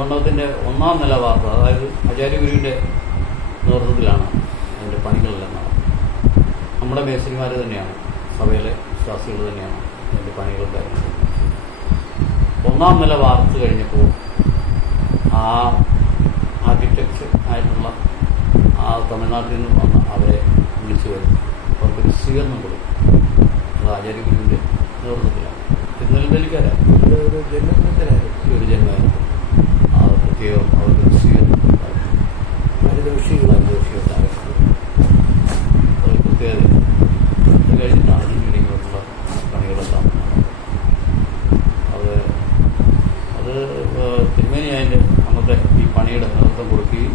മണ്ഡപത്തിന്റെ ഒന്നാം നില വാർത്ത അതായത് ആചാര്യഗുരുവിന്റെ നേതൃത്വത്തിലാണ് അതിന്റെ പണികളെല്ലാം നടന്നത്. നമ്മുടെ മേസ്ത്രിമാർ തന്നെയാണ് സഭയിലെ വിശ്വാസികൾ തന്നെയാണ് അതിന്റെ പണികളും കാര്യങ്ങളും ഒന്നാം നില വാർത്ത കഴിഞ്ഞപ്പോൾ ആ ആർക്കിടെക്ചർ ആയിട്ടുള്ള ആ തമിഴ്നാട്ടിൽ നിന്ന് വന്ന അവരെ വിളിച്ചു വരുത്തി. അവർക്കൊരു സ്വീകരണം കൊടുക്കും അത് ആചാര്യഗുരുവിന്റെ നേതൃത്വത്തിലാണ്. തിരുനെല്ലിക്കാരായിരുന്നു ഒരു ഒരു ജന്മദിനത്തിനായിരുന്നു. ഒരു ജന്മദിനത്തിൽ അവർക്കൊരു സ്വീകരണം ഉണ്ടായിരുന്നു. പാരിതോഷികൾ ദോഷിയുണ്ടായിരുന്നു ഒരു പ്രത്യേകത. അത് കഴിഞ്ഞിട്ടാണ് ഈ ഇങ്ങോട്ടുള്ള പണികളെല്ലാം അത് അത് തിരുമേനി അതിന്റെ അന്നത്തെ ഈ പണിയുടെ നേതൃത്വം കൊടുക്കുകയും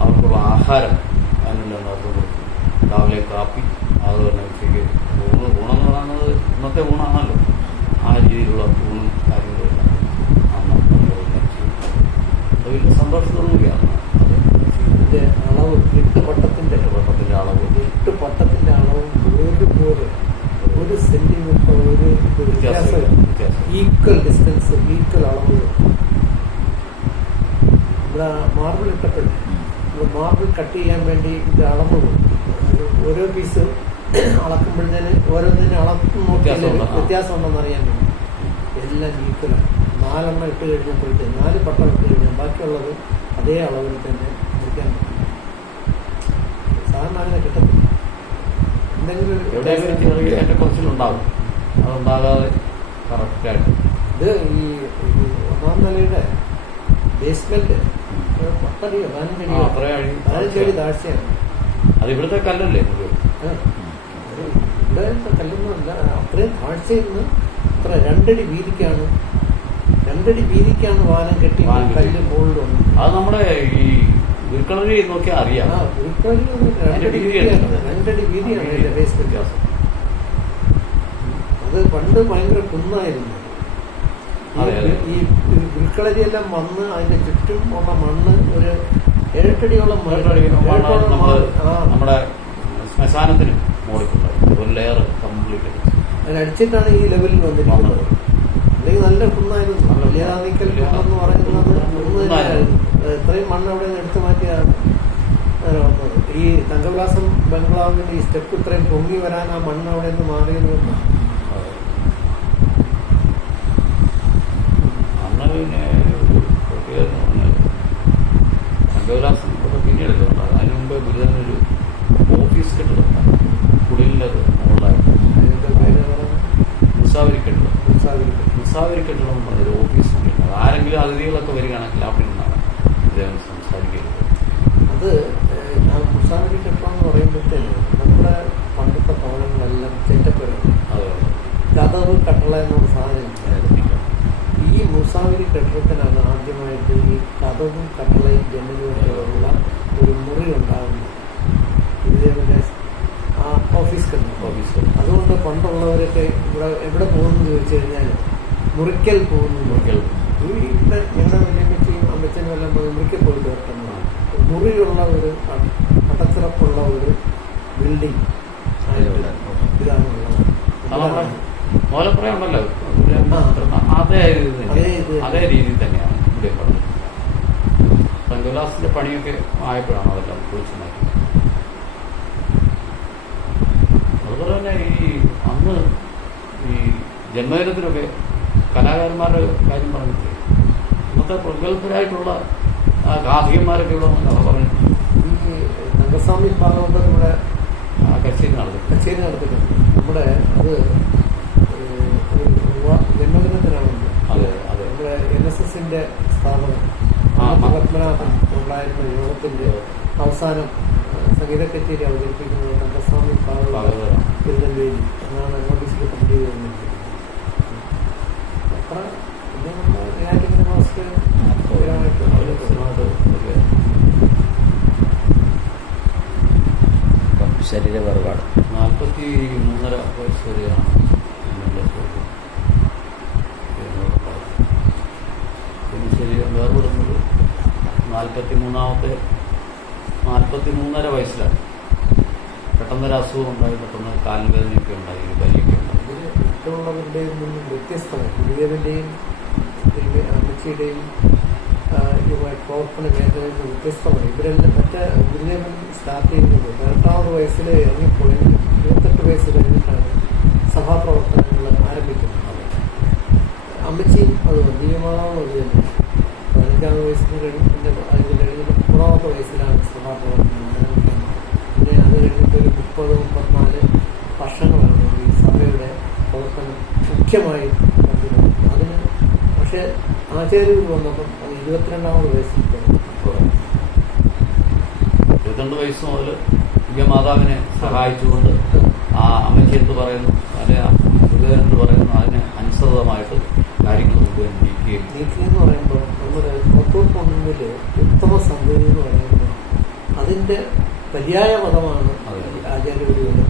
അവർക്കുള്ള ആഹാരം അതിനുള്ള നേതൃത്വം കൊടുക്കും രാവിലെ കാപ്പി അതുപോലെ ഉച്ചയ്ക്ക് ഊണ്. ഊണെന്ന് പറയുന്നത് ഇന്നത്തെ ഊണാണല്ലോ. ആ രീതിയിലുള്ള ഊണും കാര്യങ്ങളും എല്ലാം അന്ന് നമ്മൾ ചെയ്യും. വലിയ സന്തോഷത്തോടു കൂടിയാണ് ഇതിന്റെ അളവ് എട്ട് പട്ടത്തിന്റെ വെള്ളത്തിന്റെ അളവ് എട്ട് പട്ടത്തിന്റെ അളവും ഒരുപോലെ ഒരു സെന്റിമീറ്റർ ഒരു വ്യത്യാസം. ഈക്വൽ ഡിസ്റ്റൻസ് ഈക്വൽ അളവ്. ഇവിടെ മാർബിൾ ഇട്ടപ്പോഴേ മാർബിൾ കട്ട് ചെയ്യാൻ വേണ്ടി ഇത് അളവ് ഓരോ പീസ് അളക്കുമ്പോഴത്തേന് ഓരോന്നിനും അളക്കും നോക്കിയാൽ. വ്യത്യാസം ഉണ്ടെന്ന് അറിയാൻ വേണ്ടി. എല്ലാം ഈക്വലാണ്. നാലെണ്ണം ഇട്ട് കഴിഞ്ഞപ്പോഴത്തേക്ക് നാല് പട്ടം ഇട്ട് കഴിഞ്ഞാൽ ബാക്കിയുള്ളത് അതേ അളവിൽ തന്നെ മുറിക്കാൻ പറ്റും. സാധാരണ അങ്ങനെ കിട്ടത്തില്ല. എന്തെങ്കിലും അതുണ്ടാകാതെ കറക്റ്റായിട്ട് ഇത് ഈ ഒന്നാം നിലയുടെ ബേസ്മെന്റ് പത്തടിയോ പതിനഞ്ചടിയോ പതിനഞ്ചടി താഴ്ചയാണ് അത് ഇവിടുത്തെ കല്ലല്ലേ ഇവിടെ കല്ലൊന്നുമല്ല അത്രയും താഴ്ചയിൽ നിന്ന് അത്ര രണ്ടടി വീതിക്കാണ് രണ്ടടി വീതിക്കാണ് വാനം കെട്ടി. കല്ല് വന്നത് അത് നമ്മുടെ ഈ ഉരുക്കളരി നോക്കിയാൽ അറിയാം. രണ്ടടി വീതിയാണ് അതിന്റെ ബേസ്മെന്റ് വ്യത്യാസം. അത് പണ്ട് ഭയങ്കര കുന്നായിരുന്നു. ഈ ഉരുക്കളരിയെല്ലാം വന്ന് അതിന്റെ ചുറ്റും ഉള്ള മണ്ണ് ഒരു ഏഴെട്ടടിയോളം നമ്മുടെ ശ്മശാനത്തിന് മോളിക്കുണ്ടായി ഒരു ലെയർ കംപ്ലീറ്റ് അതിനടിച്ചിട്ടാണ് ഈ ലെവലിൽ വന്നിരിക്കുന്നത്. വന്നത്. അല്ലെങ്കിൽ നല്ല കുന്നായിരുന്നു. നല്ല വലിയതാന്നിക്കൽ വലിയ- കുന്നെന്ന് പറയുന്നത് കുന്നായിരുന്നു. ഇത്രയും മണ്ണ് അവിടെ നിന്ന് എടുത്തു മാറ്റിയാണ് വന്നത്. ഈ തങ്കവിലാസം ബംഗ്ലാവിന്റെ ഈ സ്റ്റെപ്പ് ഇത്രയും പൊങ്ങി വരാൻ ആ മണ്ണ് അവിടെ നിന്ന് മാറിയത് കൊണ്ടാണ് അന്ന് പിന്നെ ഒരു പ്രത്യേകത എന്ന് പറഞ്ഞാൽ സംഘവിലാസം ഒക്കെ പിന്നീടല്ലേ ഉണ്ടാകും അതിന് മുമ്പ് ഗുരുതരനൊരു ഓഫീസ് കെട്ടിടം ഉണ്ടായിരുന്നു. കുടിലിന്റെ മുകളിലായിട്ട് അതിന്റെ പേര് പറയുന്നത് മുസാവരി കെട്ടിടം ഉത്സാഹിക്കും മുസാവരി കെട്ടിടം എന്ന് പറഞ്ഞൊരു ഓഫീസ് ഉണ്ട് ആരെങ്കിലും അതിഥികളൊക്കെ വരികയാണെങ്കിൽ അവിടെ നിന്നാണ് ഇദ്ദേഹം സംസാരിക്കുന്നത് അത് ഏഹ്, ആ മുസാഫരി കെട്ടം എന്ന് പറയുമ്പോഴത്തേന് നമ്മുടെ പണ്ടത്തെ ഭവനങ്ങളെല്ലാം ചെറ്റപ്പുരം അത് കഥവ് കട്ടള എന്നൊരു സാധനം ഈ മുസാഫിരി കെട്ടിടത്തിനാണ് ആദ്യമായിട്ട് ഈ കഥവും കട്ടളയും ജനലുമൊക്കെയുള്ള ഒരു മുറി ഉണ്ടാകുന്നത് ഇതേപോലെ ആ ഓഫീസ് കെട്ടിടം ഓഫീസ് അതുകൊണ്ട് പണ്ടുള്ളവരൊക്കെ ഇവിടെ എവിടെ പോകുന്നു ചോദിച്ചു കഴിഞ്ഞാൽ മുറിക്കൽ പോകുന്നു മുറിക്കൽ. ഈ ഇവിടെ ഞങ്ങളുടെ വലിയമ്മച്ചിയും അമ്മച്ചനും എല്ലാം പോയി മുറിക്കൽ പോയിട്ട് വരട്ടുന്നതാണ് മുറിയുള്ള ഒരു അട- അടച്ചിറപ്പുള്ള ഒരു ബിൽഡിംഗ് ആയിട്ട് ഇതാണ് ഉള്ളത് നമ്മുടെ മോലപ്പുറ ഉണ്ടല്ലോ ആ. അതേ രീതി അതേ രീതിയിൽ തന്നെയാണ് ഇവിടെ പറഞ്ഞത്. സംഘവിലാസിന്റെ പണിയൊക്കെ ആയപ്പോഴാണ് അതെല്ലാം കുളിച്ചു മാറ്റി അതുപോലെ തന്നെ ഈ അന്ന് ഈ ജന്മദിനത്തിനൊക്കെ കലാകാരന്മാരുടെ കാര്യം പറഞ്ഞിട്ട് ഇന്നത്തെ പ്രഗത്ഭരായിട്ടുള്ള ആ ഗാർഹികന്മാരൊക്കെ ഇവിടെ വന്ന് പറഞ്ഞു ഈ രംഗസ്വാമി ഭാഗവതം നമ്മുടെ കച്ചേരി നടത്തി കച്ചേരി നടത്തിയിട്ടുണ്ട്. നമ്മുടെ അത് ഏഹ്, ഒരു വിവാ- ജന്മദിനത്തിനാണെന്ന് അതെ അതെ നമ്മുടെ എസ് സ്ഥാപനം. പത്മനാഭൻ ഉണ്ടായിരുന്ന യോഗത്തിന്റെ അവസാനം സംഗീത കച്ചേരി അവതരിപ്പിക്കുന്നത് കണ്ടസ്വാമി ഭാഗവത. തിരുനെല്വേലി എന്നാണ് നോട്ടീസിൽ അത്ര പിന്നെ നമ്മുടെ റിയാലിറ്റി മാസ്റ്റർ സ്ഥിരമായിട്ട് അവർ സ്ഥിരമായിട്ട് ഒക്കെ ശരീര വേർപാട് നാൽപ്പത്തി മൂന്നര വയസ്സ് വരെയാണ് എന്റെ സുഹൃത്ത്. പിന്നെ ശരി വേർപെടുന്നത് നാൽപ്പത്തി മൂന്നാമത്തെ നാൽപ്പത്തി മൂന്നര വയസ്സിലാണ്. പെട്ടെന്നൊരു അസുഖം ഉണ്ടായി പെട്ടെന്ന് കാലിന് വേദനയൊക്കെ ഉണ്ടായി വലിയൊക്കെ ഉണ്ടായി. ഇതിന് മറ്റുള്ളവരുടെയും നിന്നും വ്യത്യസ്തമായി ഗുരുദേവന്റെയും അമ്മച്ചിയുടെയും പ്രവർത്തന മേഖലയിൽ നിന്ന് വ്യത്യസ്തമാണ്. ഇവരെല്ലാം മറ്റേ ഗുരുദേവൻ സ്റ്റാർട്ട് ചെയ്യുന്നത് പതിനെട്ടാമത് വയസ്സിൽ ഇറങ്ങിപ്പോയി ഇരുപത്തെട്ട് വയസ്സ് കഴിഞ്ഞിട്ടാണ് സഭാപ്രവർത്തനങ്ങൾ ആരംഭിക്കുന്നത്. അമ്മച്ചിയും അത് വന്ധ്യമാവും അത് തന്നെ പതിനഞ്ചാമത് വയസ്സിന് കഴിഞ്ഞ് അതിന് കഴിഞ്ഞിട്ട് മുപ്പതാമത്തെ വയസ്സിലാണ് സഭാപ്രവർത്തനം ആരംഭിക്കുന്നത് പിന്നെ അത് കഴിഞ്ഞിട്ട് ഒരു മുപ്പത് മുപ്പത്തിനാല് വർഷങ്ങളാണ് ഈ സഭയുടെ പ്രവർത്തനം മുഖ്യമായി അതിന് പക്ഷേ ആചാര്യർ വന്നപ്പം അത് ഇരുപത്തിരണ്ടാമത് വയസ്സിൽ ഇരുപത്തിരണ്ട് വയസ്സ് മുതൽ മാതാവിനെ സഹായിച്ചുകൊണ്ട് ആ അമ്മച്ചി എന്ത് പറയുന്നു? അല്ലെ ഗുരുദേവൻ എന്ത് പറയുന്നു? അതിന് അനുസൃതമായിട്ട് കാര്യങ്ങൾ നീക്കുകയും നീക്കുകയെന്ന് പറയുമ്പോൾ നമ്മുടെ പൊന്നിൽ ഉത്തമ സന്ധതി എന്ന് പറയുന്നത് അതിന്റെ പര്യായ പദമാണ് അതെ. ആചാര്യഗുരുവിന്റെ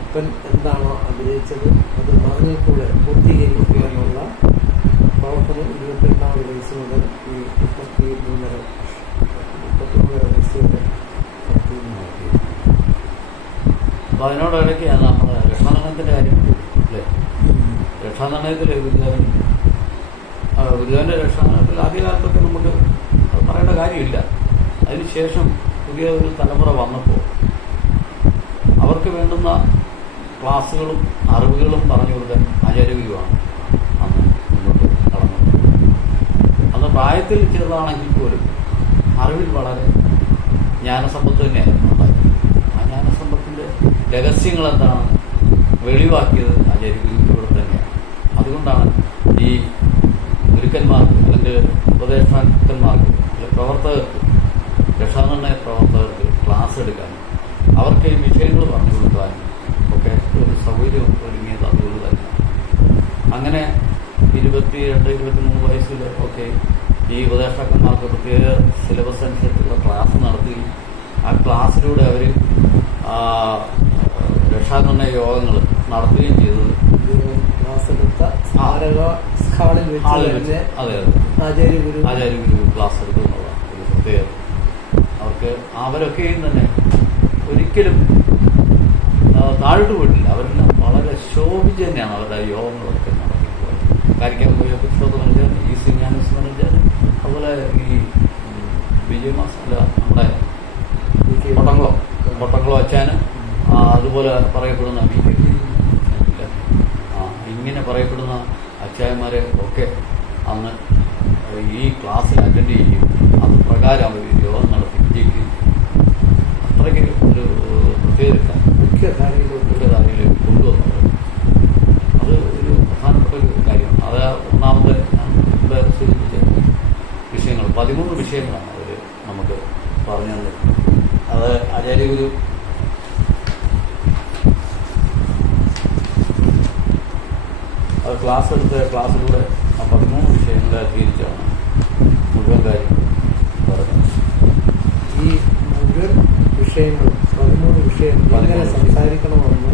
അപ്പൻ എന്താണോ ആഗ്രഹിച്ചത് അത് മകനിൽ കൂടെ പൂർത്തീകരിക്കുക എന്നുള്ള പ്രവർത്തനം ഇരുപത്തിരണ്ടാമത് വയസ്സ് മുതൽ ഈ മുപ്പത്തി മൂന്നര മുപ്പത്തിമൂന്നര വയസ്സ് വരെ. അപ്പോൾ നമ്മുടെ രക്ഷാനന്ദത്തിന്റെ കാര്യം അല്ലേ രക്ഷാനിർണയത്തിൽ ഗുരുദേവൻ ആ, രക്ഷാകാലത്തിൽ ആദ്യകാലത്തൊക്കെ നമുക്ക് പറയേണ്ട കാര്യമില്ല. അതിനുശേഷം പുതിയ ഒരു തലമുറ വന്നപ്പോൾ അവർക്ക് വേണ്ടുന്ന ക്ലാസ്സുകളും അറിവുകളും പറഞ്ഞു കൊടുക്കാൻ ആചാര്യഗുരുവാണ് അന്ന് മുന്നോട്ട് കടന്നത് അന്ന് പ്രായത്തിൽ ചെറുതാണെങ്കിൽ പോലും അറിവിൽ വളരെ ജ്ഞാനസമ്പത്ത് തന്നെയായിരുന്നു ഉണ്ടായിരുന്നത്. ആ ജ്ഞാനസമ്പത്തിന്റെ രഹസ്യങ്ങൾ എന്താണ് വെളിവാക്കിയത് ആചാര്യഗുരുക്കൂടെ തന്നെയാണ്. അതുകൊണ്ടാണ് ഈ ഗുരുക്കന്മാർക്ക് അല്ലെങ്കിൽ അല്ലെങ്കിൽ പ്രവർത്തകർക്ക് രക്ഷാനിർണയ പ്രവർത്തകർക്ക് ക്ലാസ് എടുക്കാൻ അവർക്ക് ഈ വിഷയങ്ങൾ പറഞ്ഞു കൊടുക്കാനും ഒക്കെ ഒരു സൗകര്യം ഒരുങ്ങിയത് അതുകൊണ്ട് തന്നെ. അങ്ങനെ ഇരുപത്തി രണ്ട് ഇരുപത്തി മൂന്ന് വയസ്സിൽ ഒക്കെ ഈ ഉപദേഷ്ടാക്കന്മാർക്ക് പ്രത്യേക സിലബസ് അനുസരിച്ചുള്ള ക്ലാസ് നടത്തി. ആ ക്ലാസ്സിലൂടെ അവർ രക്ഷാനിർണയ യോഗങ്ങൾ നടത്തുകയും ചെയ്തത്. ഗുരുദേവൻ ക്ലാസ് എടുത്ത സ്മാരക ഹാളിൽ വെച്ച് ആളിൽ വെച്ച്. തന്നെ അതെ. അതെ ആചാര്യഗുരു ആചാര്യഗുരു ക്ലാസ് എടുത്തു എന്നുള്ള ഒരു പ്രത്യേകത. അവർക്ക് അവരൊക്കെയും തന്നെ ഒരിക്കലും താഴോട്ട് പോയിട്ടില്ല. അവരെല്ലാം വളരെ ശോഭിച്ച് തന്നെയാണ് അവരുടെ യോഗങ്ങളൊക്കെ നടത്തിപ്പോയത് കാരിക്കാൻ പോയ പുസ്തകം മനസ്സിലാൻ ഈ സിംഗാനസ് പറഞ്ഞാൽ അതുപോലെ ഈ വിജയമാസം അല്ല നമ്മുടെ കൊട്ടംകുളം കൊട്ടംകുളം അച്ചാന് അതുപോലെ പറയപ്പെടുന്ന ബി ഇങ്ങനെ പറയപ്പെടുന്ന അച്ചായന്മാരെ ഒക്കെ അന്ന് ഈ ക്ലാസ്സിൽ അറ്റൻഡ് ചെയ്യുകയും അത് പ്രകാരം അവർ യോഗം നടത്തി. വിജയിക്കുകയും അത്രയ്ക്ക് ഒരു പ്രത്യേകത മുഖ്യധാരയിലോട്ട് മുഖ്യധാരയിൽ കൊണ്ടുവന്നത്. അത് ഒരു പ്രധാനപ്പെട്ട ഒരു കാര്യമാണ്. അത് ഒന്നാമത്തെ ഞാൻ സൂചിപ്പിച്ച വിഷയങ്ങൾ. പതിമൂന്ന് വിഷയങ്ങളാണ് അവർ നമുക്ക് പറഞ്ഞു അത് അത് ആചാര്യഗുരു ക്ലാസ് എടുത്ത് ക്ലാസ്സിലൂടെ ആ പതിമൂന്ന് വിഷയങ്ങളെ അധികരിച്ചാണ് മുഴുവൻ കാര്യം പറഞ്ഞത്. ഈ മുഴുവൻ വിഷയങ്ങളും പതിമൂന്ന് വിഷയങ്ങൾ എങ്ങനെ സംസാരിക്കണമെന്ന്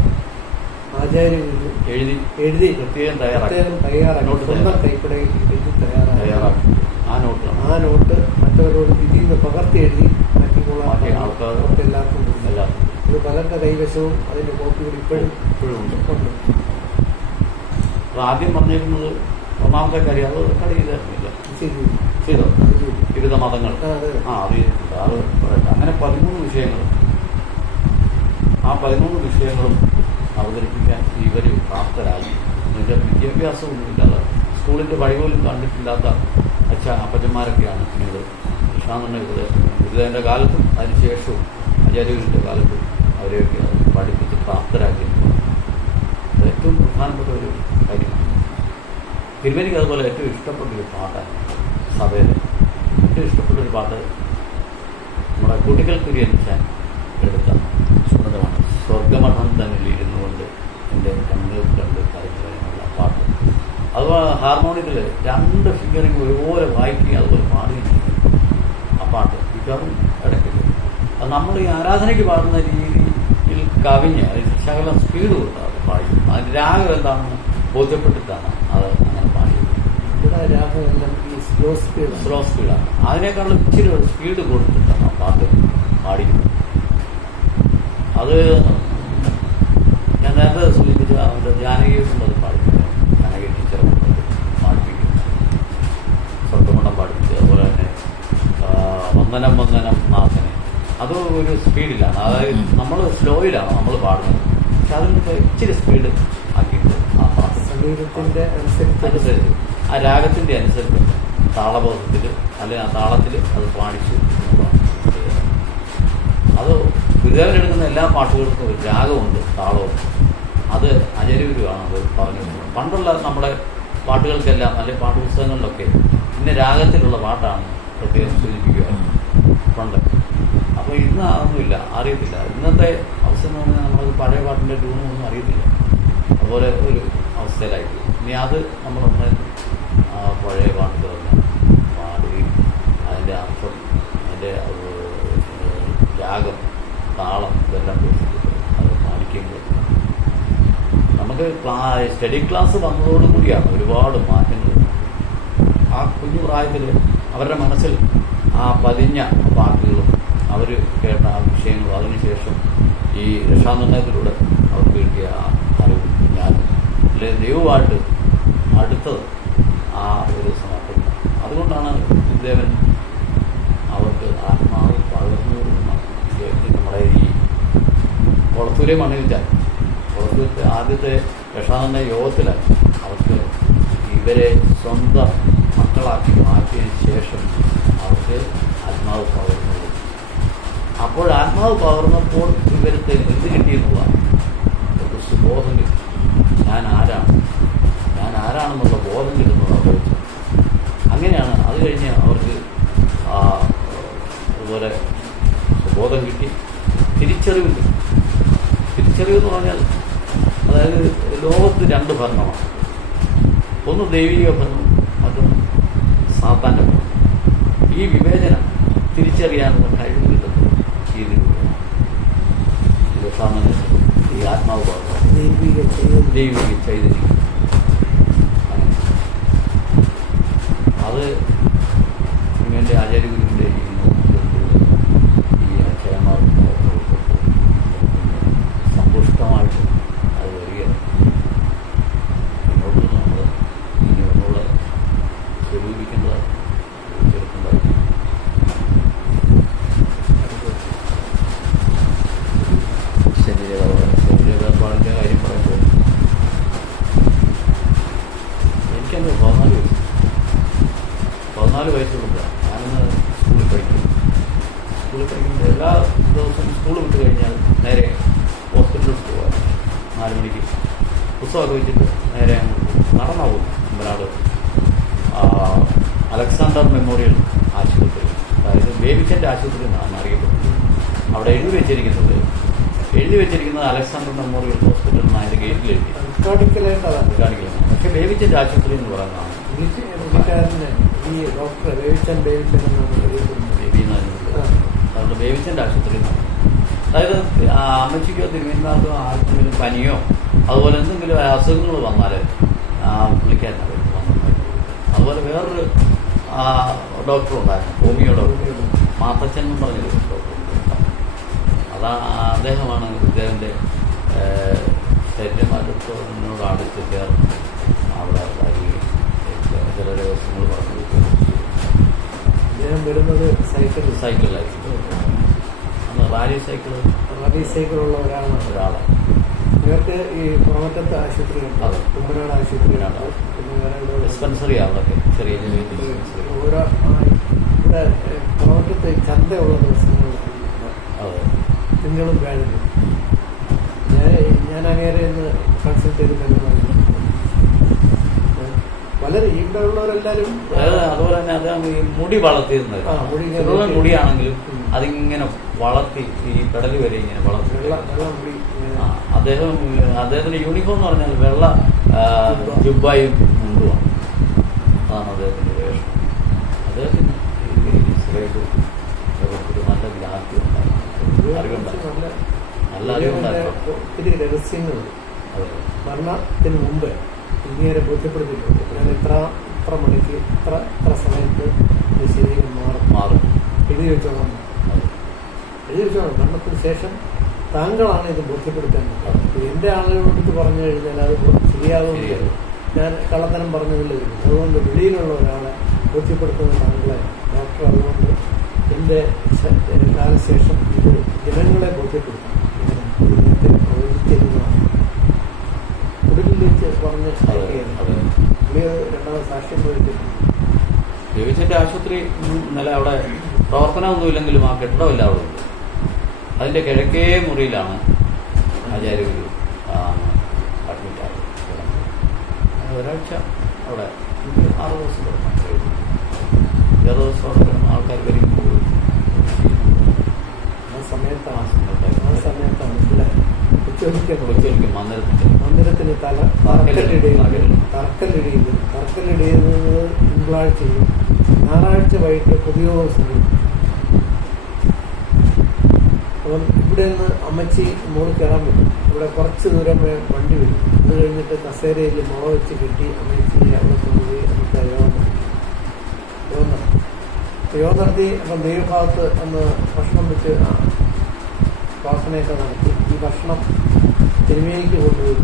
ആചാര്യഗുരു എഴുതി എഴുതി പ്രത്യേകം തയ്യാറാക്കി. പ്രത്യേകം തയ്യാറാക്കി. നോട്ട് സ്വന്തം തയ്യാറാക്കി. കൈപ്പടയിൽ എഴുതി തയ്യാറാക്കി. തയ്യാറാക്കി. ആ നോട്ട് ആ നോട്ട് മറ്റവരോട് നിന്ന് പകർത്തി എഴുതി മറ്റുള്ള എല്ലാവർക്കും ഇത് പലരുടെ കൈവശവും അതിന്റെ കോപ്പികൾ ഇപ്പോഴും ഇപ്പോഴും ഉണ്ട്. അപ്പോൾ ആദ്യം പറഞ്ഞിരുന്നത് ഒന്നാമത്തെ കാര്യം അത് ശരി ചെയ്തോ. വിവിധ മതങ്ങൾ. ആ, അതെ. അത്. അങ്ങനെ പതിമൂന്ന് വിഷയങ്ങൾ. ആ പതിമൂന്ന് വിഷയങ്ങളും അവതരിപ്പിക്കാൻ ഇവർ പ്രാപ്തരായി. എന്നുവെച്ചാൽ വിദ്യാഭ്യാസമൊന്നുമില്ലാതെ സ്കൂളിന്റെ വഴി പോലും കണ്ടിട്ടില്ലാത്ത അച്ഛ അപ്പച്ചന്മാരൊക്കെയാണ് പിന്നീട് കൃഷ്ണാനന്ദ ഉപദേശം. ഗുരുദേവന്റെ കാലത്തും അതിനുശേഷവും ആചാര്യരുടെ കാലത്തും അവരെയൊക്കെ പഠിപ്പിച്ച് പ്രാപ്തരാക്കിയിട്ടുണ്ട് അത് ഏറ്റവും പ്രധാനപ്പെട്ട ഒരു കാര്യമാണ് തിരുമേനിക്ക് അതുപോലെ ഏറ്റവും ഇഷ്ടപ്പെട്ട ഒരു പാട്ടാണ് സഭയിൽ ഏറ്റവും ഇഷ്ടപ്പെട്ട ഒരു പാട്ട് നമ്മുടെ കുട്ടികൾ കുര്യനിച്ചാൻ എടുത്ത സുഗതമാണ് സ്വർഗമഠം തന്നിൽ ഇരുന്നു കൊണ്ട് എന്റെ കണ്ണുകൾ കണ്ട് കരച്ചിലുള്ള പാട്ട്. അതുപോലെ ഹാർമോണിയത്തിൽ രണ്ട് ഫിംഗറിങ് ഒരുപോലെ വായിക്കുകയും അതുപോലെ പാടുകയും ചെയ്യും. ആ പാട്ട് മിക്കവാറും ഇടയ്ക്കില്ല അത് നമ്മൾ ഈ ആരാധനയ്ക്ക് പാടുന്ന രീതിയിൽ കവിഞ്ഞ് ശകലം സ്പീഡ് കൊടുത്താണ് പാടി. അതിന്റെ രാഗം എന്താണെന്ന് ബോധ്യപ്പെട്ടിട്ടാണ് അത് അങ്ങനെ പാടിയത്. ഇവിടെ രാഘവെല്ലാം ഈ സ്ലോ സ്പീഡ് സ്ലോ സ്പീഡാണ് അതിനേക്കാളും ഇച്ചിരി ഒരു സ്പീഡ് കൊടുത്തിട്ടാണ് ആ പാട്ട് പാടിക്കുന്നത് അത് ഞാൻ നേരത്തെ സൂചിപ്പിച്ച അവരുടെ ജാനകിയെ കൊണ്ട് അത് പാടിപ്പിക്കുക ജാനകി ടീച്ചറെ കൊണ്ട് സ്വർഗമണ്ണം പാടിപ്പിക്കും അതുപോലെ തന്നെ വന്ദനം വന്ദനം നാഥനെ. അത് ഒരു സ്പീഡിലാണ് അതായത് നമ്മൾ സ്ലോയിലാണ് നമ്മൾ പാടുന്നത്. അതിന് ഇച്ചിരി സ്പീഡ് ആക്കിയിട്ട് ആ പാട്ട് സംഗീതത്തിന്റെ അനുസരിച്ച്. ആ രാഗത്തിന്റെ അനുസരിച്ച്. താളബോധത്തിൽ അല്ലെങ്കിൽ ആ താളത്തിൽ അത് പാടിച്ച്. അത് ഗുരുദേവൻ എടുക്കുന്ന എല്ലാ പാട്ടുകൾക്കും ഒരു രാഗമുണ്ട് താളവും. അത് അജരൂരുവാണ് അത് പറഞ്ഞു. പണ്ടുള്ള നമ്മുടെ പാട്ടുകൾക്കെല്ലാം അല്ലെങ്കിൽ പുസ്തകങ്ങളിലൊക്കെ ഇന്ന രാഗത്തിലുള്ള പാട്ടാണ് പ്രത്യേകം സൂചിപ്പിക്കുക പണ്ട്. അപ്പോൾ ഇന്ന് അതൊന്നുമില്ല അറിയത്തില്ല. ഇന്നത്തെ അവസ്ഥ എന്ന് പറഞ്ഞാൽ നമുക്ക് പഴയ പാട്ടിന്റെ ട്യൂണും ഒന്നും അറിയത്തില്ല. അതുപോലെ ഒരു അവസ്ഥയിലായിട്ട് ഇനി അത് നമ്മളൊന്ന് പഴയ പഴയ തന്നെ പാടുകയും അതിന്റെ അർത്ഥം അതിന്റെ രാഗം താളം ഇതെല്ലാം അത് പാടിക്കുമ്പോൾ നമുക്ക് സ്റ്റഡി ക്ലാസ് വന്നതോടുകൂടിയാണ് ഒരുപാട് മാറ്റങ്ങൾ. ആ കുഞ്ഞു പ്രായത്തിൽ അവരുടെ മനസ്സിൽ ആ പതിഞ്ഞ പാട്ടുകളും അവർ കേട്ട ആ വിഷയങ്ങളും അതിനുശേഷം ഈ രക്ഷാനിർണയത്തിലൂടെ അവർക്ക് കിട്ടിയ ആ അറിവ്. ഞാൻ അല്ലെ ദൈവമായിട്ട് അടുത്തത് ആ ഒരു സമർപ്പണം. അതുകൊണ്ടാണ് ദേവൻ അവർക്ക് ആത്മാവ് പകർന്നു നമ്മുടെ ഈ കുളത്തൂരെ മണ്ണിലിച്ചാൽ കുളത്തൂരത്തെ ആദ്യത്തെ രക്ഷാനന്ദ യോഗത്തിൽ അവർക്ക് ഇവരെ സ്വന്തം മക്കളാക്കി മാറ്റിയതിന് ശേഷം അവർക്ക് ആത്മാവ് പകർന്നു. അപ്പോൾ ആത്മാവ് പകർന്നപ്പോൾ ഇവർക്ക് എന്ത് കിട്ടിയെന്നുള്ള അവർക്ക് സുബോധം കിട്ടി. ഞാൻ ആരാണ്? ഞാൻ ആരാണെന്നുള്ള ബോധം കിട്ടുന്നത് അവർക്ക് അങ്ങനെയാണ്. അത് കഴിഞ്ഞ് അവർക്ക് അതുപോലെ സുബോധം കിട്ടി. തിരിച്ചറിവ് തിരിച്ചറിവ് എന്ന് പറഞ്ഞാൽ അതായത് ലോകത്ത് രണ്ട് ഭരണമാണ്. ഒന്ന് ദൈവിക ഭരണം മറ്റൊന്ന് സാത്താന്റെ ഭരണം. ഈ വിവേചനം തിരിച്ചറിയാനുള്ള കഴിവ് കിട്ടുന്നത് ഈ ഇതിലൂടെയാണ്. ഇത് സാമാന്യം ഈ ആത്മാവ് പറഞ്ഞു ദൈവിക ചെയ്ത് ദൈവിക ചൈതന്യം അങ്ങനെ അത് ഇങ്ങനെ ആചാര്യഗുരുവിന്റെ ഈ നോക്കിലുള്ള ഈ അക്ഷരമാർക്ക് സമ്പുഷ്ടമായിട്ട് അത് വരികയാണ് മുന്നോട്ട് നമ്മൾ ഇനി ഒന്നുകൂടെ സ്വരൂപിക്കേണ്ടതാണ് ചെറുക്കുണ്ടായി ശരീരവേർപാട് ശരീരവേർപാടിന്റെ കാര്യം പറയുമ്പോൾ എനിക്കന്ന് പതിനാല് വയസ്സ് പതിനാല് വയസ്സുള്ളപ്പോൾ ഞാനന്ന് സ്കൂളിൽ പഠിക്കും സ്കൂളിൽ പഠിക്കുമ്പോൾ എല്ലാ ദിവസവും സ്കൂൾ വിട്ട് കഴിഞ്ഞാൽ നേരെ ഹോസ്പിറ്റലിൽ പോകാൻ നാല് മണിക്ക് പുസ്തകമൊക്കെ വെച്ചിട്ട് നേരെ അങ്ങ് നടന്നാ പോകും അമ്പനാട് ആ, അലക്സാണ്ടർ മെമ്മോറിയൽ ആശുപത്രി അതായത് ബേബിച്ചന്റെ ആശുപത്രി എന്നാണ് അറിയപ്പെടുന്നത് അവിടെ എഴുതി വെച്ചിരിക്കുന്നത് എഴുതി വെച്ചിരിക്കുന്നത് അലക്സാണ്ടർ മെമ്മോറിയൽ ഹോസ്പിറ്റൽ എന്നാണ് അതിന്റെ ഗേറ്റിൽ എഴുതി റെക്കോർഡിക്കലായിട്ട് അതാണ് കാണിക്കുന്നത് പക്ഷേ ബേബിച്ചന്റെ ആശുപത്രി എന്ന് പറയുന്നതാണ് പുള്ളിക്ക് പുള്ളിക്കാരന് ഈ ഡോക്ടർ വേവിച്ചൻ വേവിച്ചൻ എന്നാണ് അറിയപ്പെടുന്നത് ബേബി എന്നാണ് ആ. അതുകൊണ്ട് ബേബിച്ചന്റെ ആശുപത്രി എന്നാണ് അതായത് ആ അമ്മച്ചിക്കോ തിരുവനന്തപുരത്തോ ആർക്കെങ്കിലും പനിയോ അതുപോലെ എന്തെങ്കിലും അസുഖങ്ങൾ വന്നാൽ പുള്ളിക്കാരൻ അതുപോലെ വേറൊരു ഡോക്ടർ ഉണ്ടായിരുന്നു ഹോമിയോ ഡോക്ടർ. മാത്തച്ഛൻ എന്ന് പറഞ്ഞൊരു ഡോക്ടർ അതാ അദ്ദേഹമാണ് ഇദ്ദേഹത്തിന്റെ ശരീരമാറ്റത്തോടിനോട് അടുത്ത് ചേർന്ന് അവിടെ ചില ദിവസങ്ങൾ പറഞ്ഞു അദ്ദേഹം വരുന്നത് സൈക്കിൾ സൈക്കിളിലായിരിക്കും. അന്ന് റാലി സൈക്കിൾ. റാലി സൈക്കിളുള്ള ഒരാളാണ്. ഒരാളാണ്. ഇവർക്ക് ഈ പുറമറ്റത്തെ ആശുപത്രി അതെ. കുമ്പനാട് ആശുപത്രി? ഡിസ്പെൻസറി ചെറിയ ചെറിയ ഡിസ്പെൻസറി ഓരോ ആ, ഇവിടെ പുറമറ്റത്തെ ചന്തയുള്ള അതെ. തിങ്കളും വ്യാഴനും ഞാൻ ഞാൻ അങ്ങേരെ ഇന്ന് കൺസൾട്ട് ചെയ്തിട്ടുണ്ടെന്ന് വളരെ ഇവിടെ ഉള്ളവരെല്ലാരും അതുപോലെ തന്നെ അദ്ദേഹം ഈ മുടി വളർത്തിയിരുന്നത്. മുടിയാണെങ്കിലും അതിങ്ങനെ വളർത്തി ഈ പെടൽ വരെ ഇങ്ങനെ വളർത്തി. അദ്ദേഹം അദ്ദേഹത്തിന്റെ യൂണിഫോം എന്ന് പറഞ്ഞാൽ വെള്ള ജുബായും മുണ്ടുമാണ് അതാണ് അദ്ദേഹത്തിന്റെ വേഷം. അദ്ദേഹത്തിന് ഒരു നല്ല ഗ്രാഹ്യം അറിവുണ്ടായിരുന്നു. നല്ല അറിവുണ്ടായിരുന്നു. ഒത്തിരി രഹസ്യങ്ങൾ. മരണത്തിന് മുമ്പ് ഇങ്ങനെ ബോധ്യപ്പെടുത്തിയിട്ടുണ്ട്. ഞാൻ ഇത്ര ഇത്ര മണിക്ക് ഇത്ര ഇത്ര സമയത്ത് ശരീരം മാറും? മാറും. എഴുതി വെച്ചോളാം. എഴുതി വെച്ചോളാം. മരണത്തിന് ശേഷം താങ്കളാണ് ഇത് ബോധ്യപ്പെടുത്താൻ എന്റെ ആളുകളെടുത്ത് പറഞ്ഞു കഴിഞ്ഞാൽ അത് ശരിയാകുന്നില്ല ഞാൻ കള്ളത്തനം പറഞ്ഞതില്ലായിരുന്നു അതുകൊണ്ട് വെളിയിലുള്ള ഒരാളെ ബോധ്യപ്പെടുത്തുന്ന താങ്കളെ ഡോക്ടർ അതുകൊണ്ട് എന്റെ കാലശേഷം ഇത് ജനങ്ങളെ ബോധ്യപ്പെടുത്തും. ഇതിനകത്തെ പ്രവചിച്ചിരുന്നതാണ്. കുടുംബിലേക്ക് രണ്ടാമത് സാക്ഷ്യം ആശുപത്രി നില അവിടെ പ്രവർത്തനമൊന്നുമില്ലെങ്കിലും ആ കെട്ടിടമില്ല അവിടെ അതിന്റെ കിഴക്കേ മുറിയിലാണ് ആചാര്യഗുരു അഡ്മിറ്റായത് ഒരാഴ്ച അവിടെ ആറു ദിവസം ഏഴ് ദിവസം ആൾക്കാർ വരും ആ സമയത്താണ് മന്ദിരത്തിന് തല തറക്കല്ലിടയിൽ തറക്കല്ലിടയിൽ തറക്കല്ലിടയിൽ തിങ്കളാഴ്ചയും ഞായറാഴ്ച വൈകിട്ട് പുതിയ ദിവസം അപ്പം ഇവിടെ നിന്ന് അമ്മച്ചി മോൾ കയറാൻ പറ്റും. ഇവിടെ കുറച്ച് ദൂരം വണ്ടി വരും. അത് കഴിഞ്ഞിട്ട് കസേരയിൽ മുള വെച്ച് കെട്ടി അമ്മച്ചി അവിടെ കൊണ്ടുപോയി നമുക്ക് യോഗം യോഗം നടത്തി. യോഗം നടത്തി അപ്പം ദൈവഭാഗത്ത് അന്ന് ഭക്ഷണം വെച്ച് പ്രാർത്ഥനയൊക്കെ നടത്തി. ഈ ഭക്ഷണം തിരുമേനിക്ക് കൊണ്ടുപോയി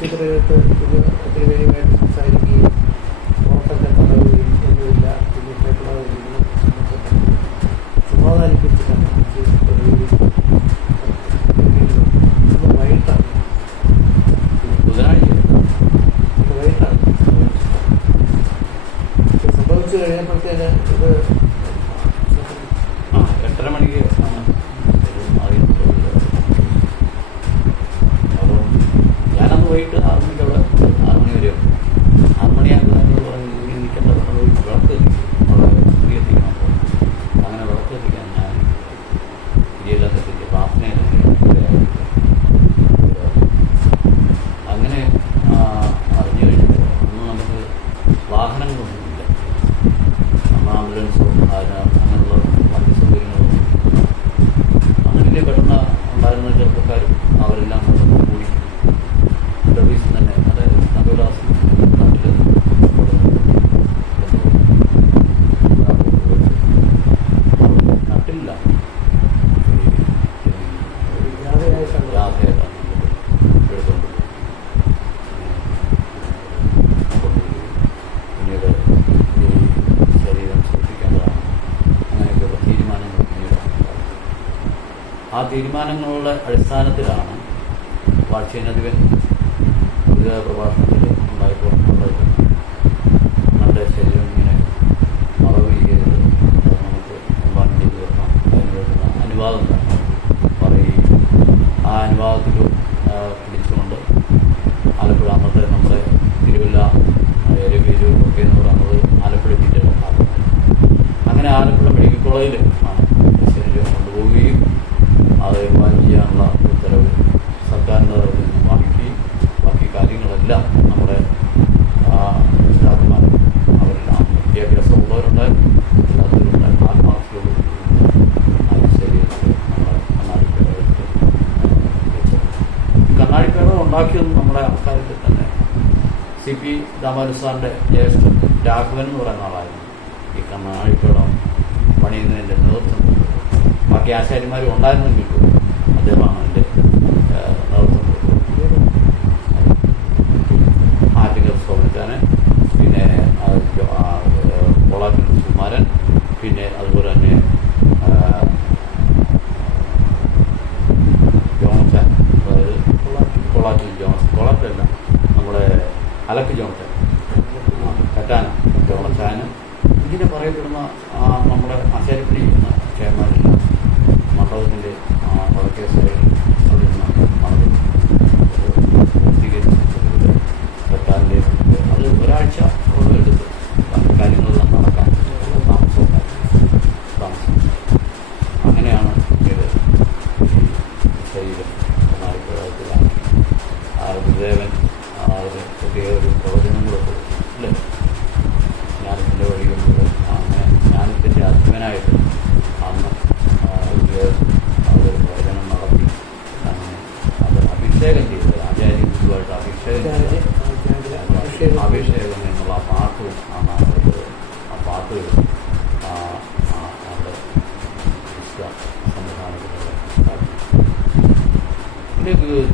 കൺസിഡർ ചെയ്തിട്ട് ഒത്തിരി പേരുമായിട്ട് സംസാരിക്കുകയും തീരുമാനങ്ങളുടെ അടിസ്ഥാനത്തിലാണ് വാർഷികാധിപൻ ഗുരുതര പ്രഭാഷണം തമാരു സാറിന്റെ ജ്യേഷ്ഠൻ രാഘവൻ എന്ന് പറയുന്ന ആളായിരുന്നു. ഈ കർണാഴിപ്പടം പണിയുന്നതിന്റെ നേതൃത്വം. ബാക്കി ആശാരിമാരും ഉണ്ടായിരുന്നെങ്കിൽ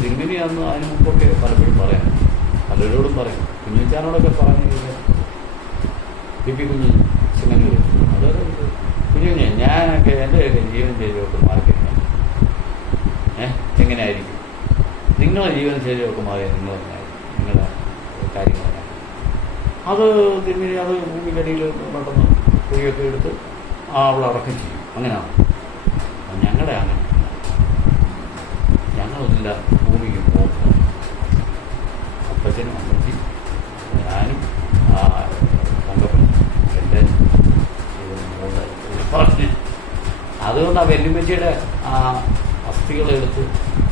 തിരുമേനി അന്ന് അതിന് മുമ്പൊക്കെ പലപ്പോഴും പറയാം. പലരോടും പറയും. കുഞ്ഞുച്ചാനോടൊക്കെ പറഞ്ഞു കഴിഞ്ഞാൽ പി പി കുഞ്ഞ് ചെങ്ങന്നൂർ അതായത് കുഞ്ഞുഞ്ഞെ ഞാനൊക്കെ എന്റെ ജീവൻ ശൈലിയൊക്കെ മാറിക്കഴിഞ്ഞാൽ ഏഹ് എങ്ങനെയായിരിക്കും? നിങ്ങളെ ജീവൻ ശൈലിയൊക്കെ മാറിയാൽ നിങ്ങളെങ്ങനെയായിരിക്കും? നിങ്ങളുടെ കാര്യങ്ങൾ? അത് തിരുമേനി അത് ഭൂമിക്കടിയിൽ പെട്ടെന്ന് കുഴിയൊക്കെ എടുത്ത് ആ അവൾ അടക്കം ചെയ്യും. അങ്ങനെയാണ്. ഞങ്ങളുടെ അങ്ങനെ. ഞങ്ങളൊന്നില്ല ഭൂമിക്ക് പോകും അപ്പച്ചനും അമ്മച്ചി ഞാനും ആ അതുകൊണ്ട് ആ വെല്ലുമച്ചിയുടെ ആ അസ്ഥികളെടുത്ത്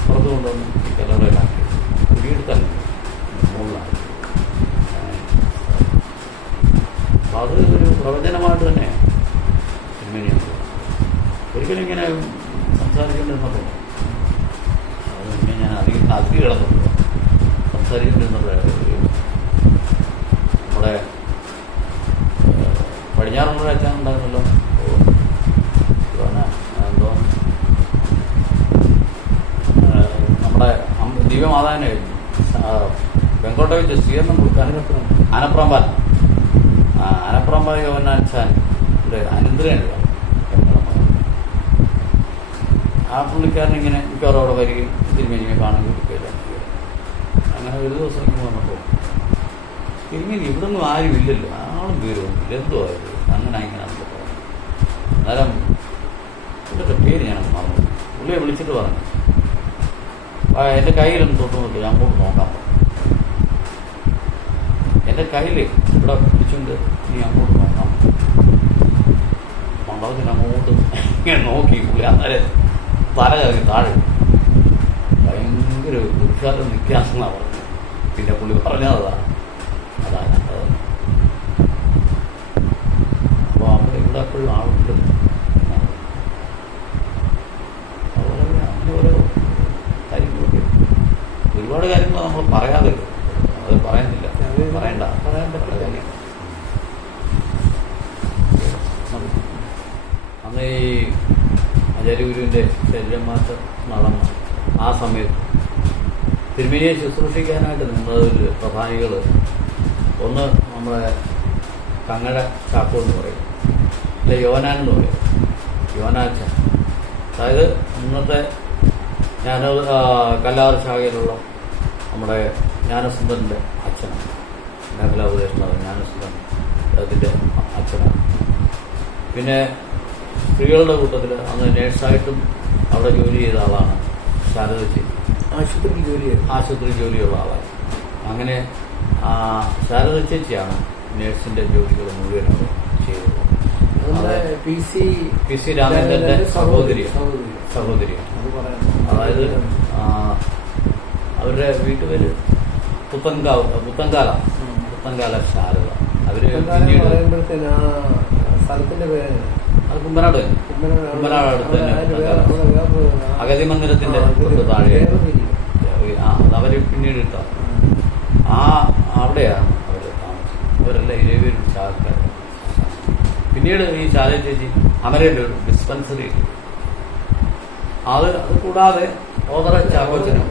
പുറത്തു കൊണ്ടുവന്ന് ഈ കല്ലറയിലാക്കി. കുടിയെടുത്തല്ല മുകളിലാണ് അപ്പം അത് ഒരു പ്രവചനമായിട്ട് തന്നെ തിരുമേനിയുണ്ട് ഒരിക്കലും ഇങ്ങനെ സംസാരിച്ചുകൊണ്ടിരുന്നപ്പോൾ അത് പിന്നെ ഞാൻ അധികം അതി കിടന്നിട്ടില്ല സംസാരിച്ചുകൊണ്ടിരുന്നപ്പോൾ നമ്മുടെ പടിഞ്ഞാറുള്ള അച്ഛൻ ഉണ്ടായിരുന്നല്ലോ. എന്തോ നമ്മുടെ ദിവ്യമാതാവിനെ സ്വീകരണം കൊടുക്കാൻ അതിനപ്പുറം ആനപ്രമ്പാൽ ആ ആനപ്രമ്പാൽ യോവനാച്ചാൻ ഒരു അനന്തരനുണ്ട് ആ പുള്ളിക്കാരൻ ഇങ്ങനെ മിക്കവാറും വരികയും തിരുമേനിയെ കാണുകയും അങ്ങനെ ഒരു ദിവസം ഇങ്ങനെ തിരുമേനി ഇവിടെ ആരും ഇല്ലല്ലോ. ആളും എന്തോ അങ്ങനെ പറഞ്ഞു അന്നേരം പുള്ളിയുടെ പേര് ഞാൻ മറന്നു. പുള്ളിയെ വിളിച്ചിട്ട് പറഞ്ഞു. എന്റെ കയ്യിലൊന്ന് തൊട്ട് നോക്കി ഞാൻ അങ്ങോട്ട് നോക്കാൻ പറഞ്ഞു. എന്റെ കയ്യിൽ ഇവിടെ പിടിച്ചുകൊണ്ട് നീ അങ്ങോട്ട് നോക്കാം മണ്ഡപത്തിന് അങ്ങോട്ട് ഇങ്ങനെ നോക്കി പുള്ളി അന്നേരം തല കറങ്ങി താഴെ ഭയങ്കര പുരുഷാരം നിൽക്കാമെന്നാണ് പറഞ്ഞത്. പിന്നെ പുള്ളി പറഞ്ഞതാ. അതാ കണ്ടത്. അവിടെ ഇവിടെ എപ്പോഴും ആളുണ്ട്. ഒരുപാട് കാര്യങ്ങൾ നമ്മൾ പറയാതെ അത് പറയുന്നില്ല അത് പറയണ്ട പറയാൻ പറ്റില്ല. അന്ന് ഈ ആചാര്യഗുരുവിന്റെ ശരീരമാറ്റം നടന്ന ആ സമയത്ത്. തിരുമേനിയെ ശുശ്രൂഷിക്കാനായിട്ട് നിന്നതിൽ പ്രധാനികൾ ഒന്ന് നമ്മളെ കങ്ങട ചാക്കോ എന്ന് പറയും. അല്ലെ യോനാൻ എന്ന് പറയും. യോനാച്ച. അതായത് ഇന്നത്തെ ജ്ഞാന കല്ലാറ് ശാഖയിലുള്ള നമ്മുടെ ജ്ഞാനസുന്ദരന്റെ അച്ഛനാണ്. മേഖലാ ഉപദേഷ്ടാവ് ജ്ഞാനസുന്ദരൻ അതിന്റെ അച്ഛനാണ്. പിന്നെ സ്ത്രീകളുടെ കൂട്ടത്തിൽ അന്ന് നേഴ്സായിട്ടും അവിടെ ജോലി ചെയ്ത ആളാണ്. ശാരദ ചേച്ചി ആശുപത്രി ജോലി ചെയ്തു. ആശുപത്രി ജോലിയുള്ള ആളാണ്. അങ്ങനെ ശാരദ ചേച്ചിയാണ് നേഴ്സിന്റെ ജോലികൾ മുഴുവൻ ചെയ്തത്. പി സി പി സി രാമേന്ദ്രന്റെ സഹോദരി സഹോദരിയാണ്. അതായത് അവരുടെ വീട്ടുപേര് പുത്തങ്കാവ് പുത്തങ്കാല പുത്തങ്കാല ശാരദ. അവർ പിന്നീട് സ്ഥലത്തിന്റെ പേര് കുമ്പനാട് കുമ്മനം അടുത്ത് തന്നെ അഗതി മന്ദിരത്തിന്റെ തൊട്ട് താഴെ ആ അതവര് അവർ പിന്നീട് ഇട്ട. ആ അവിടെയാണ് അവർ താമസിച്ചത് അവരെല്ലാം ഇരവിയൊരു ശാഖക്കാരാണ് പിന്നീട് ഈ ശാല ചേച്ചി അമരയിൽ ഒരു ഡിസ്പെൻസറി അത് അത് കൂടാതെ ഓതറ ചാക്കോച്ചനും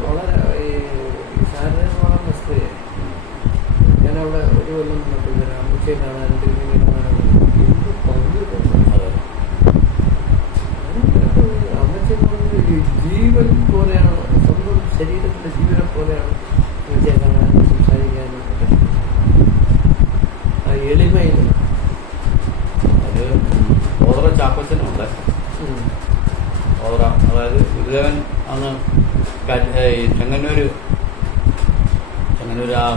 ഞാൻ അവിടെ ഒരു കൊല്ലം ഉച്ചയിൽ ഇവരെ അമ്മച്ചയെ കാണാനും തിരുമേനിയെ കാണാനും എന്ത് ഭംഗിയുണ്ട്. അതെ. അമ്മച്ചി എന്ന് പറഞ്ഞാൽ ഈ ജീവൻ പോലെയാണ് സ്വന്തം ശരീരത്തിന്റെ ജീവനെ പോലെയാണ് കാണാനും സംസാരിക്കാനും ഒക്കെ ആ എളിമയിൽ. അത് ഓറ ചാക്കോച്ചനുണ്ട്. ഓറ അതായത് ഗുരുദേവൻ അന്ന് ചെങ്ങന്നൂര് ചെങ്ങന്നൂര് ആ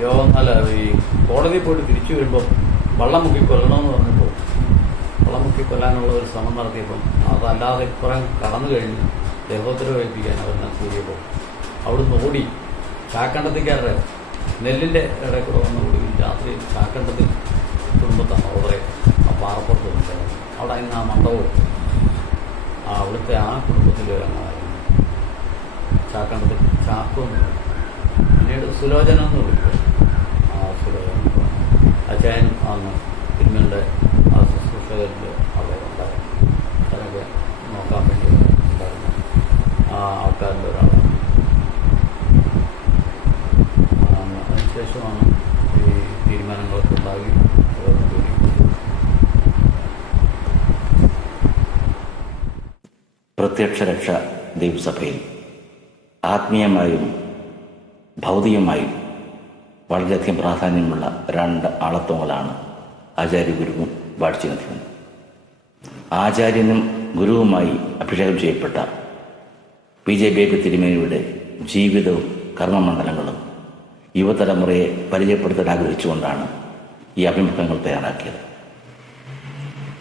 യോഗം അല്ല ഈ കോടതി പോയിട്ട് തിരിച്ചു വരുമ്പോൾ വള്ളം മുക്കി കൊല്ലണമെന്ന് പറഞ്ഞപ്പോൾ വള്ളം മുക്കി കൊല്ലാനുള്ള ഒരു ശ്രമം നടത്തിയപ്പം അതല്ലാതെ കുറെ കടന്നു കഴിഞ്ഞ് ദേഹോത്തരവേൽപ്പിക്കാൻ അവരെന്നെ കൂടിയപ്പോൾ അവിടുന്ന് ഓടി ചാക്കണ്ടത്തിക്കാരുടെ നെല്ലിന്റെ ഇടയിൽ കൂടെ വന്നുകൂടി രാത്രി ചാക്കണ്ടത്തിൽ കുടുംബത്താണ് അവരെ ആ പാറപ്പുറത്ത് നിൽക്കുന്നത് അവിടെ ഇന്ന് ആ മണ്ഡപവും ആ അവിടുത്തെ ആ കുടുംബത്തിന്റെ ഒരു അംഗമായിരുന്നു. ചാക്കണ്ടത്തിൽ ചാക്കും. പിന്നീട് സുലോചന എന്ന് വിളിക്കും ആ സുലോചന അച്ചായൻ അന്ന് തിരുമലിന്റെ ആ ശുശ്രൂഷകരിൽ അവിടെ ഉണ്ടായിരുന്നു അതൊക്കെ നോക്കാൻ വേണ്ടി ഉണ്ടായിരുന്നു ആ ആൾക്കാരിൽ ഒരാളാണ് അതിനുശേഷമാണ് ഈ തീരുമാനങ്ങളൊക്കെ ഉണ്ടാകി പ്രത്യക്ഷ രക്ഷ ദൈവസഭയിൽ ആത്മീയമായും ഭൗതികമായും വളരെയധികം പ്രാധാന്യമുള്ള രണ്ട് ആളത്വങ്ങളാണ് ആചാര്യ ഗുരുവും വാഴ്ചനധികനും ആചാര്യനും ഗുരുവുമായി അഭിഷേകം ചെയ്യപ്പെട്ട പി ജെ ബേബി തിരുമേനിയുടെ ജീവിതവും കർമ്മമണ്ഡലങ്ങളും യുവതലമുറയെ പരിചയപ്പെടുത്താൻ ആഗ്രഹിച്ചുകൊണ്ടാണ് ഈ അഭിമുഖങ്ങൾ തയ്യാറാക്കിയത്.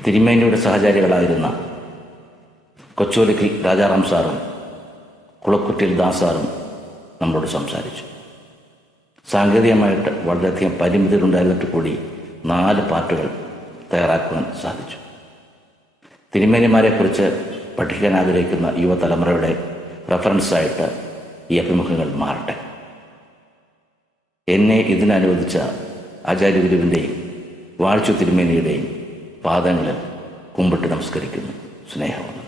തിരുമേനിയുടെ സഹചാരികളായിരുന്ന കൊച്ചോലിക്കൽ രാജാറാം സാറും കുളക്കുറ്റിൽ ദാസാറും നമ്മളോട് സംസാരിച്ചു. സാങ്കേതികമായിട്ട് വളരെയധികം പരിമിതികളുണ്ടായിരുന്നിട്ട് കൂടി നാല് പാട്ടുകൾ തയ്യാറാക്കുവാൻ സാധിച്ചു. തിരുമേനിമാരെക്കുറിച്ച് പഠിക്കാൻ ആഗ്രഹിക്കുന്ന യുവതലമുറയുടെ റെഫറൻസായിട്ട് ഈ അഭിമുഖങ്ങൾ മാറട്ടെ. എന്നെ ഇതിനനുവദിച്ച ആചാര്യഗുരുവിന്റെയും വാഴ്ച തിരുമേനിയുടെയും പാദങ്ങളിൽ കുമ്പിട്ട് നമസ്കരിക്കുന്നു. സ്നേഹമാണ്